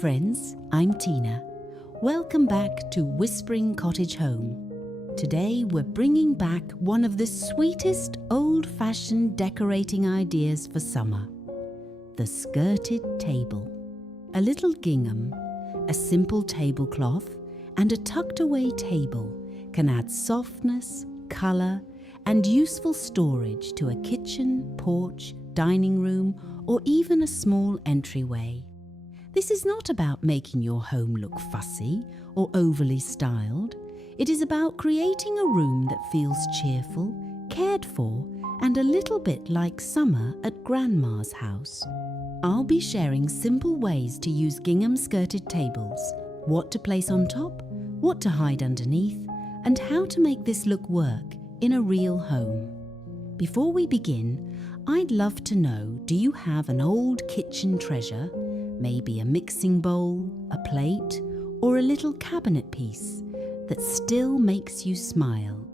friends, I'm Tina. Welcome back to Whispering Cottage Home. Today we're bringing back one of the sweetest old-fashioned decorating ideas for summer. The skirted table. A little gingham, a simple tablecloth, and a tucked-away table can add softness, colour, and useful storage to a kitchen, porch, dining room, or even a small entryway. This is not about making your home look fussy or overly styled. It is about creating a room that feels cheerful, cared for, and a little bit like summer at Grandma's house. I'll be sharing simple ways to use gingham skirted tables, what to place on top, what to hide underneath, and how to make this look work in a real home. Before we begin, I'd love to know, do you have an old kitchen treasure? Maybe a mixing bowl, a plate, or a little cabinet piece that still makes you smile.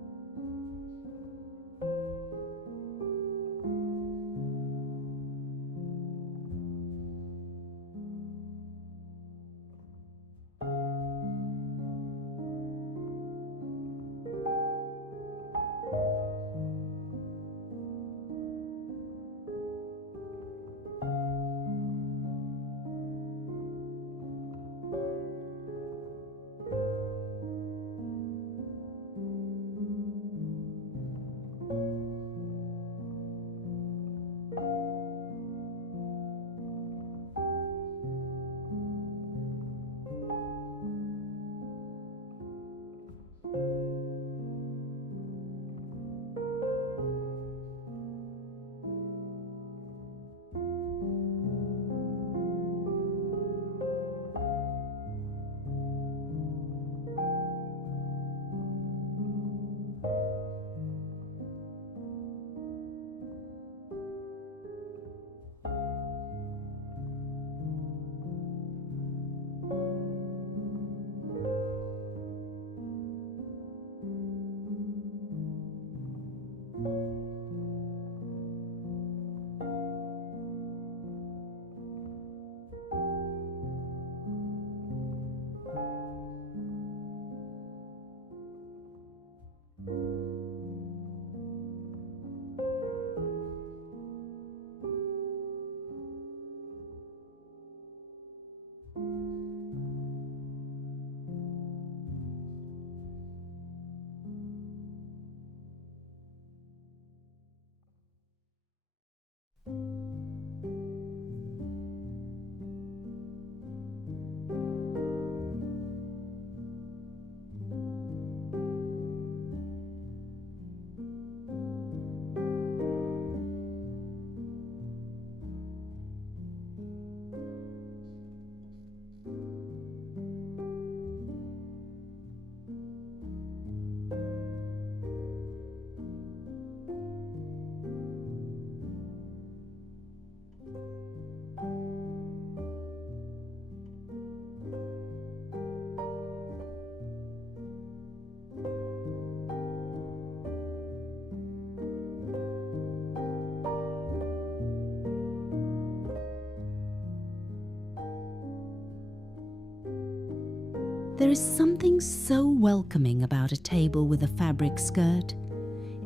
There is something so welcoming about a table with a fabric skirt.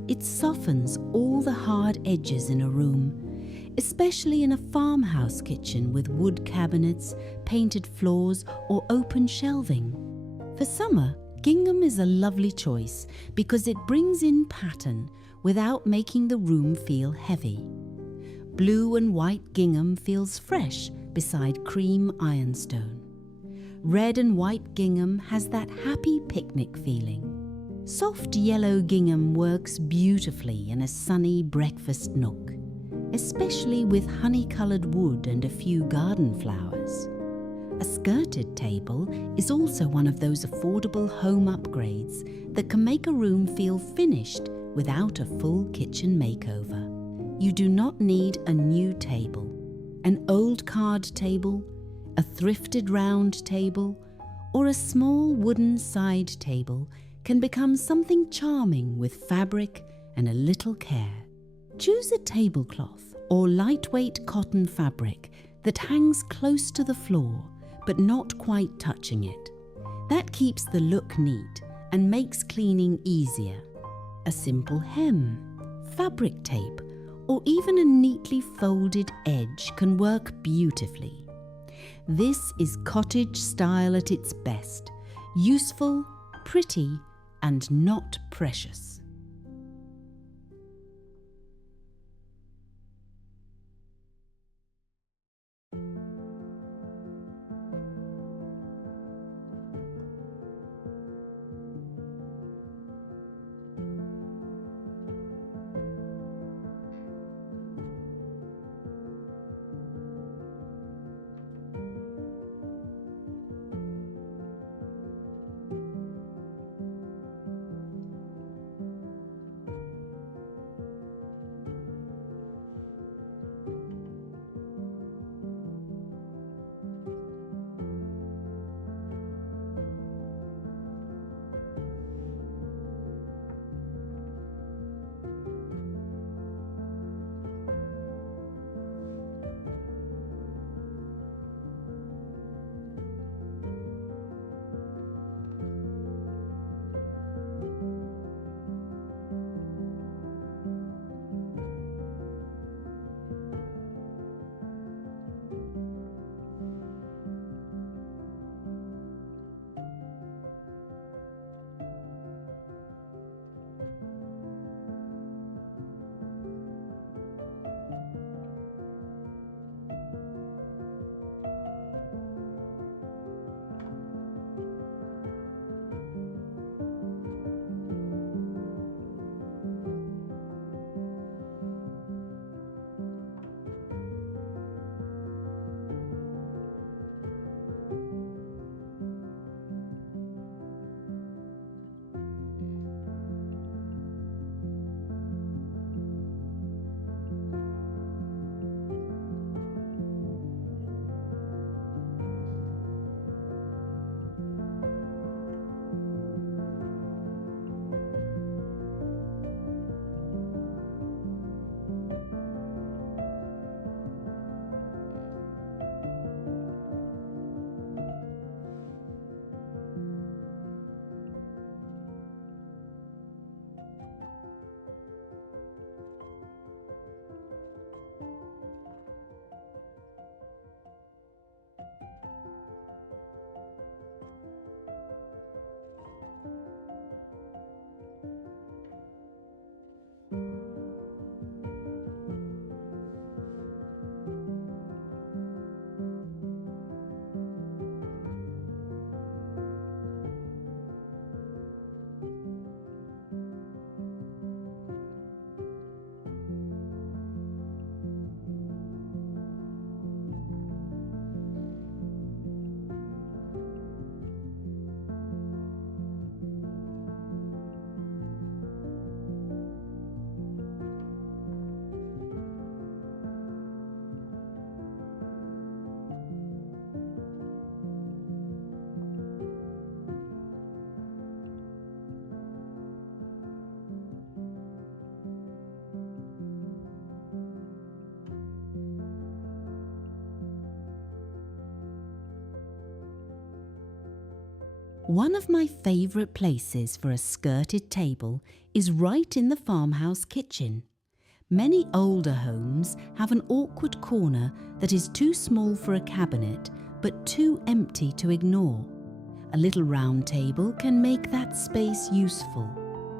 It softens all the hard edges in a room, especially in a farmhouse kitchen with wood cabinets, painted floors, or open shelving. For summer, gingham is a lovely choice because it brings in pattern without making the room feel heavy. Blue and white gingham feels fresh beside cream ironstone. Red and white gingham has that happy picnic feeling. Soft yellow gingham works beautifully in a sunny breakfast nook, especially with honey-coloured wood and a few garden flowers. A skirted table is also one of those affordable home upgrades that can make a room feel finished without a full kitchen makeover. You do not need a new table. An old card table, a thrifted round table, or a small wooden side table can become something charming with fabric and a little care. Choose a tablecloth or lightweight cotton fabric that hangs close to the floor, but not quite touching it. That keeps the look neat and makes cleaning easier. A simple hem, fabric tape, or even a neatly folded edge can work beautifully. This is cottage style at its best, useful, pretty, and not precious. One of my favourite places for a skirted table is right in the farmhouse kitchen. Many older homes have an awkward corner that is too small for a cabinet but too empty to ignore. A little round table can make that space useful.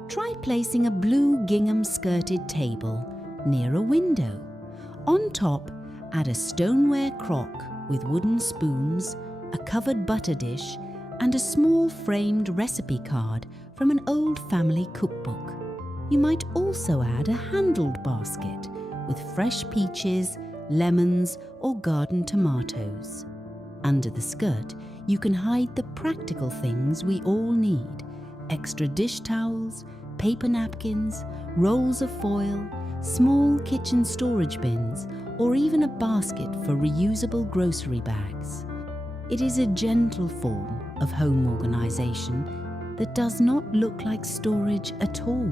Try placing a blue gingham skirted table near a window. On top, add a stoneware crock with wooden spoons, a covered butter dish, and a small framed recipe card from an old family cookbook. You might also add a handled basket with fresh peaches, lemons, or garden tomatoes. Under the skirt, you can hide the practical things we all need: extra dish towels, paper napkins, rolls of foil, small kitchen storage bins, or even a basket for reusable grocery bags. It is a gentle form of home organisation that does not look like storage at all.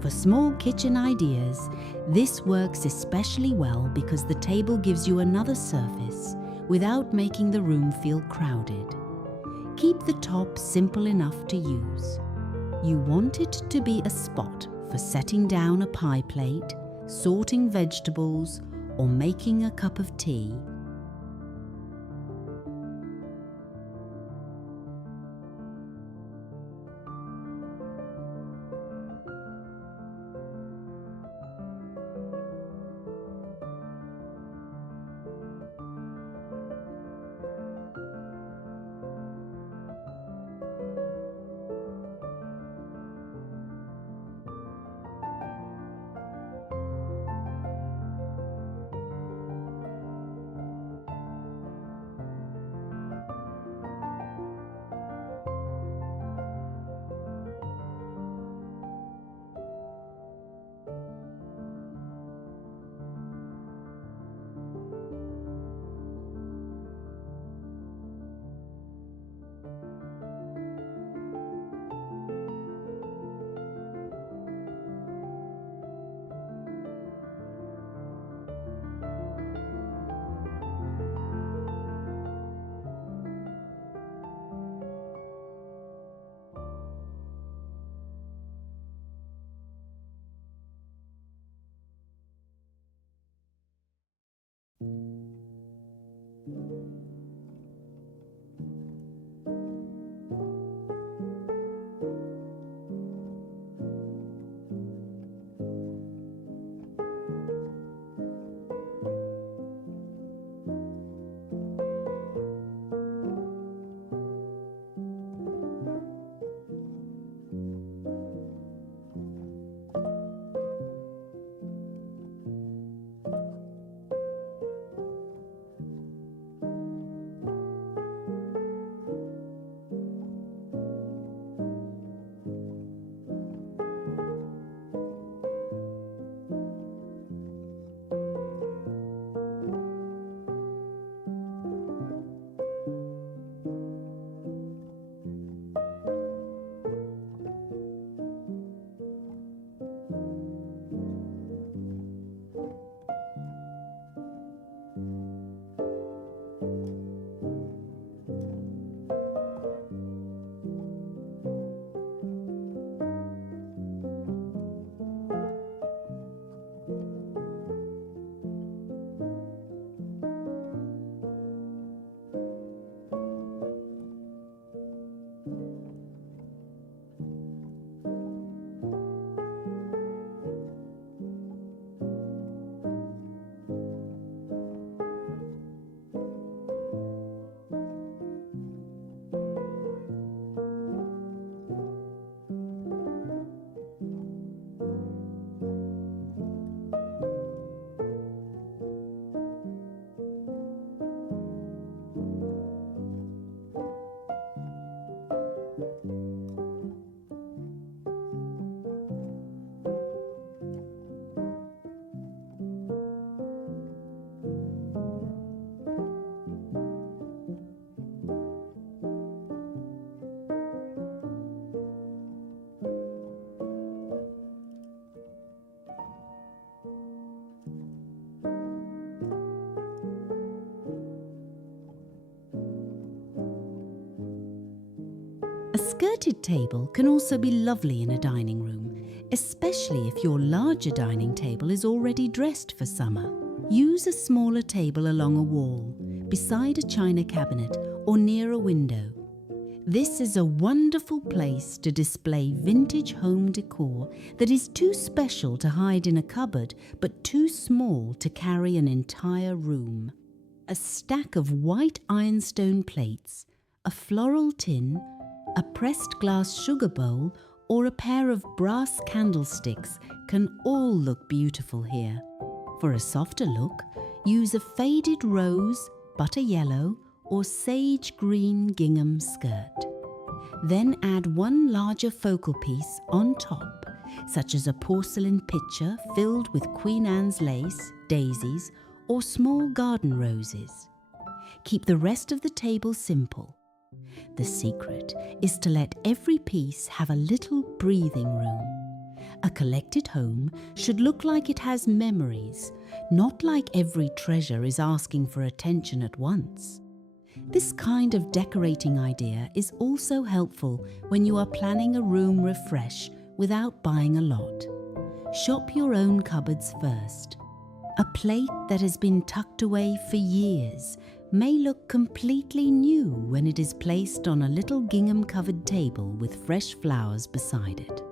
For small kitchen ideas, this works especially well because the table gives you another surface without making the room feel crowded. Keep the top simple enough to use. You want it to be a spot for setting down a pie plate, sorting vegetables, or making a cup of tea. A skirted table can also be lovely in a dining room, especially if your larger dining table is already dressed for summer. Use a smaller table along a wall, beside a china cabinet or near a window. This is a wonderful place to display vintage home decor that is too special to hide in a cupboard but too small to carry an entire room. A stack of white ironstone plates, a floral tin, a pressed glass sugar bowl, or a pair of brass candlesticks can all look beautiful here. For a softer look, use a faded rose, butter yellow, or sage green gingham skirt. Then add one larger focal piece on top, such as a porcelain pitcher filled with Queen Anne's lace, daisies, or small garden roses. Keep the rest of the table simple. The secret is to let every piece have a little breathing room. A collected home should look like it has memories, not like every treasure is asking for attention at once. This kind of decorating idea is also helpful when you are planning a room refresh without buying a lot. Shop your own cupboards first. A plate that has been tucked away for years may look completely new when it is placed on a little gingham covered table with fresh flowers beside it.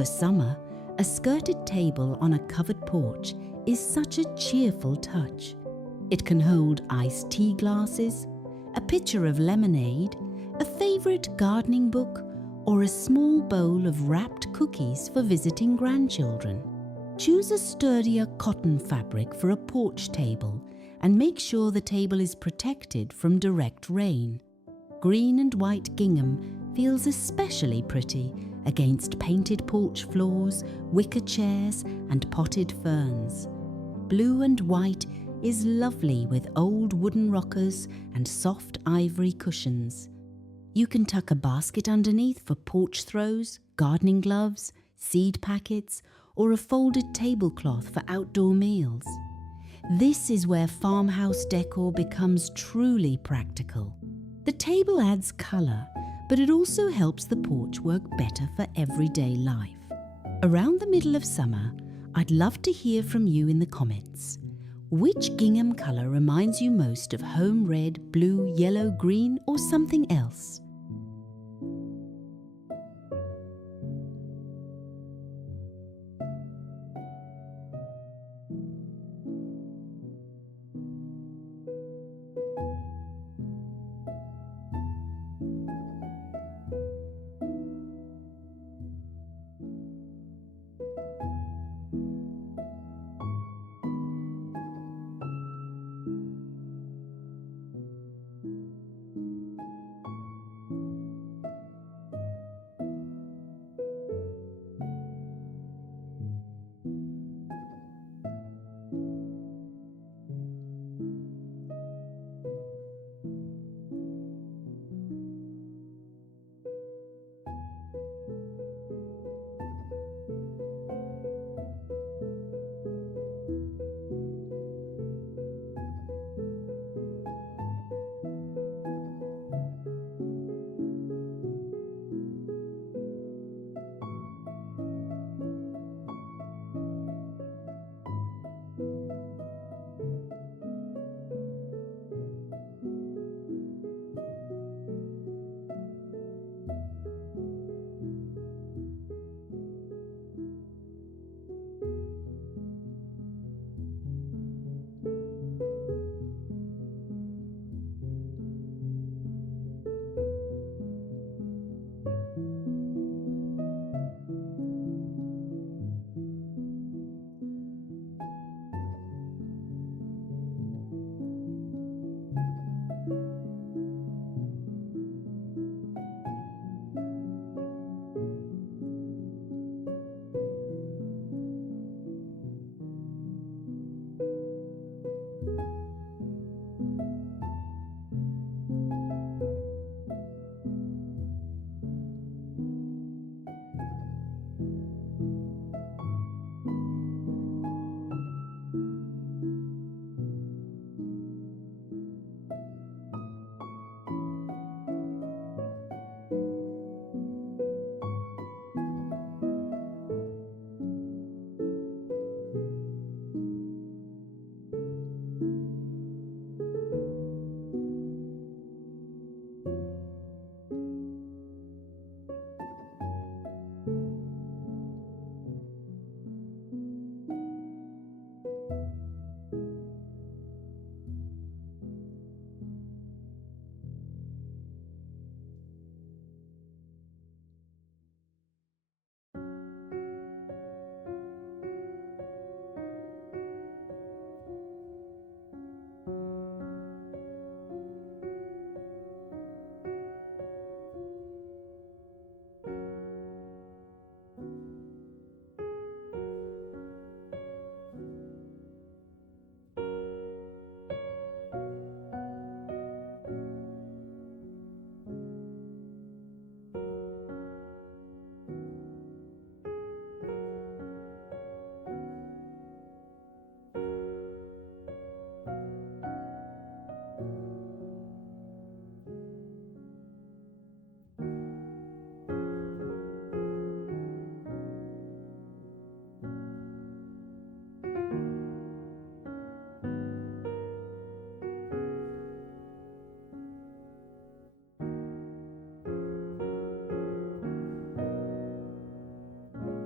For summer, a skirted table on a covered porch is such a cheerful touch. It can hold iced tea glasses, a pitcher of lemonade, a favourite gardening book, or a small bowl of wrapped cookies for visiting grandchildren. Choose a sturdier cotton fabric for a porch table and make sure the table is protected from direct rain. Green and white gingham feels especially pretty against painted porch floors, wicker chairs, and potted ferns. Blue and white is lovely with old wooden rockers and soft ivory cushions. You can tuck a basket underneath for porch throws, gardening gloves, seed packets, or a folded tablecloth for outdoor meals. This is where farmhouse decor becomes truly practical. The table adds colour, but it also helps the porch work better for everyday life. Around the middle of summer, I'd love to hear from you in the comments. Which gingham colour reminds you most of home red, blue, yellow, green, or something else?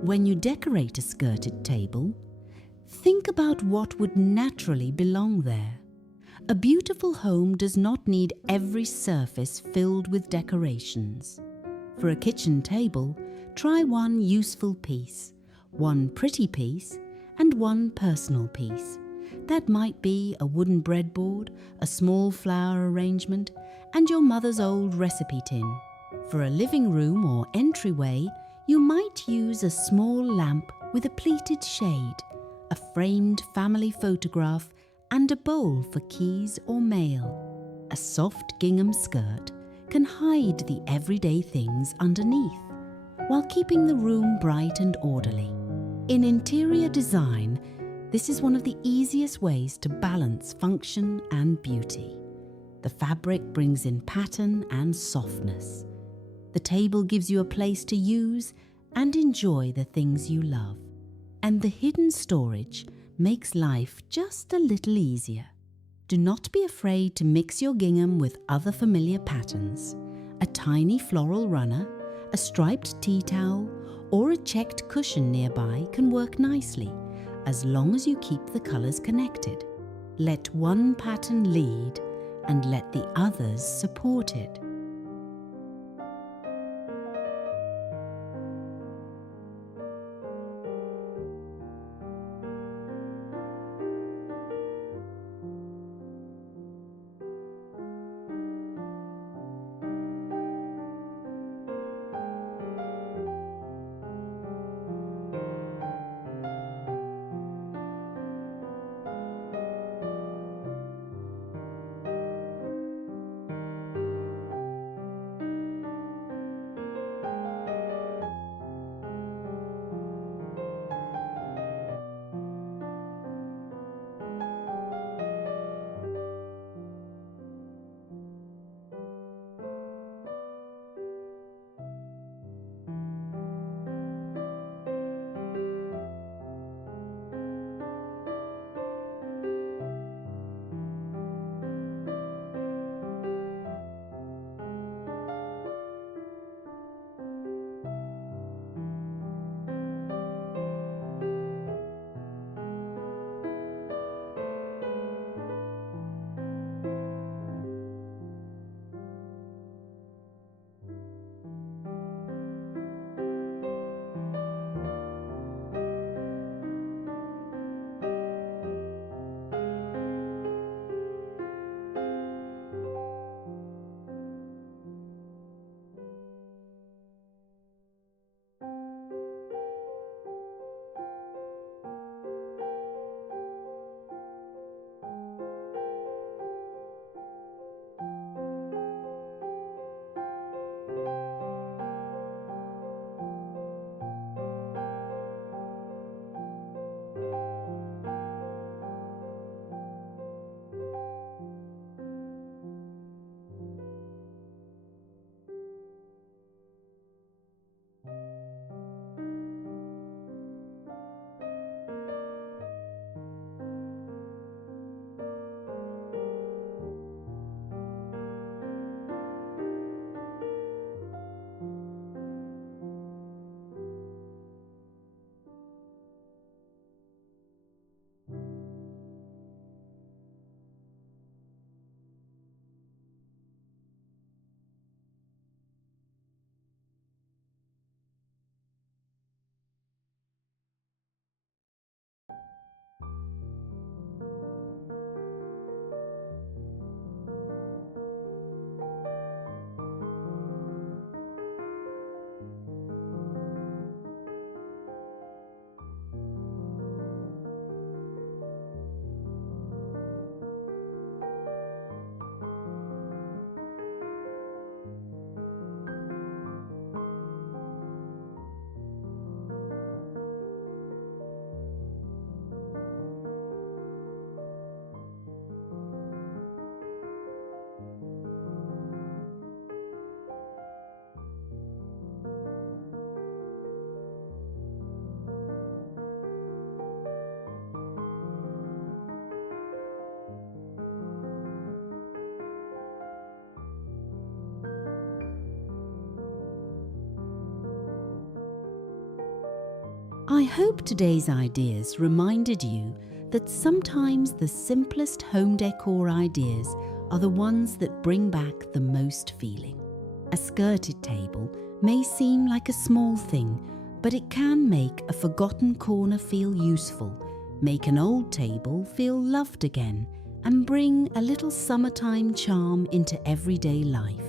When you decorate a skirted table, think about what would naturally belong there. A beautiful home does not need every surface filled with decorations. For a kitchen table, try one useful piece, one pretty piece, and one personal piece. That might be a wooden breadboard, a small flower arrangement, and your mother's old recipe tin. For a living room or entryway, you might use a small lamp with a pleated shade, a framed family photograph, and a bowl for keys or mail. A soft gingham skirt can hide the everyday things underneath, while keeping the room bright and orderly. In interior design, this is one of the easiest ways to balance function and beauty. The fabric brings in pattern and softness. The table gives you a place to use and enjoy the things you love. and the hidden storage makes life just a little easier. Do not be afraid to mix your gingham with other familiar patterns. A tiny floral runner, a striped tea towel, or a checked cushion nearby can work nicely, as long as you keep the colours connected. Let one pattern lead and let the others support it. I hope today's ideas reminded you that sometimes the simplest home decor ideas are the ones that bring back the most feeling. A skirted table may seem like a small thing, but it can make a forgotten corner feel useful, make an old table feel loved again, and bring a little summertime charm into everyday life.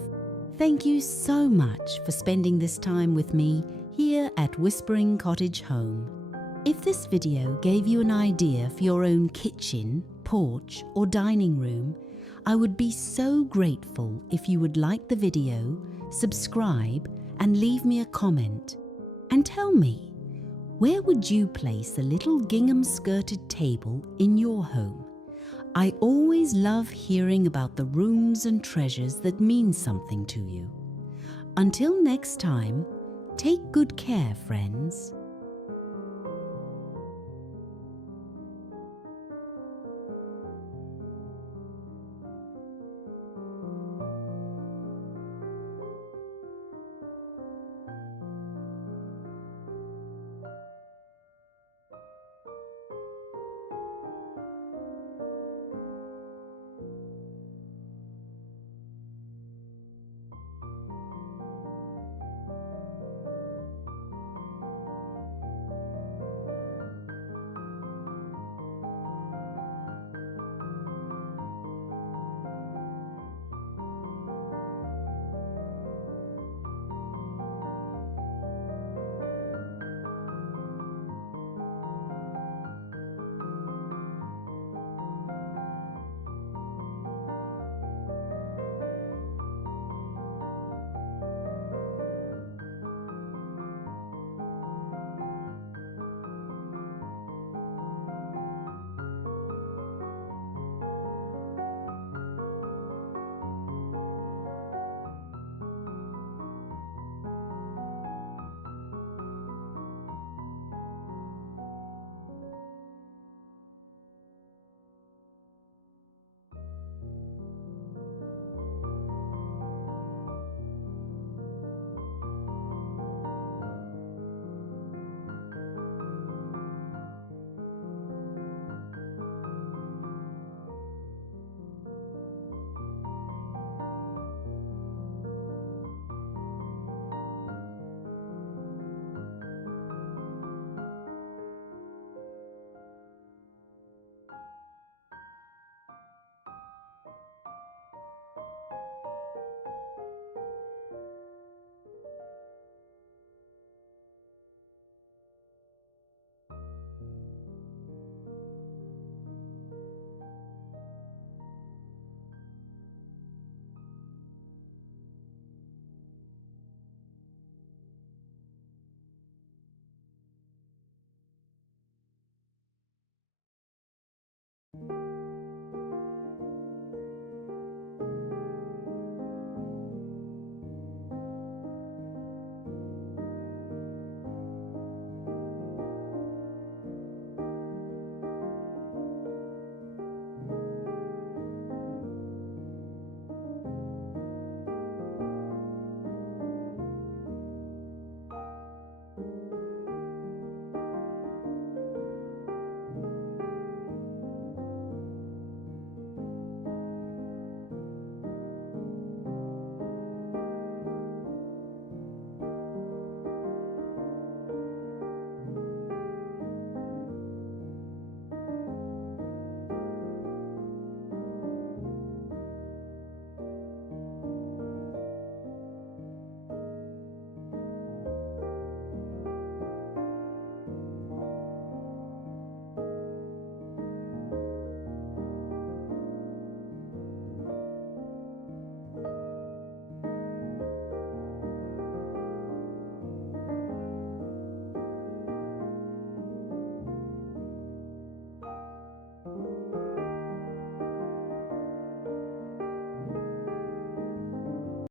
Thank you so much for spending this time with me here at Whispering Cottage Home. If this video gave you an idea for your own kitchen, porch, or dining room, I would be so grateful if you would like the video, subscribe, and leave me a comment. And tell me, where would you place a little gingham skirted table in your home? I always love hearing about the rooms and treasures that mean something to you. Until next time, take good care, friends.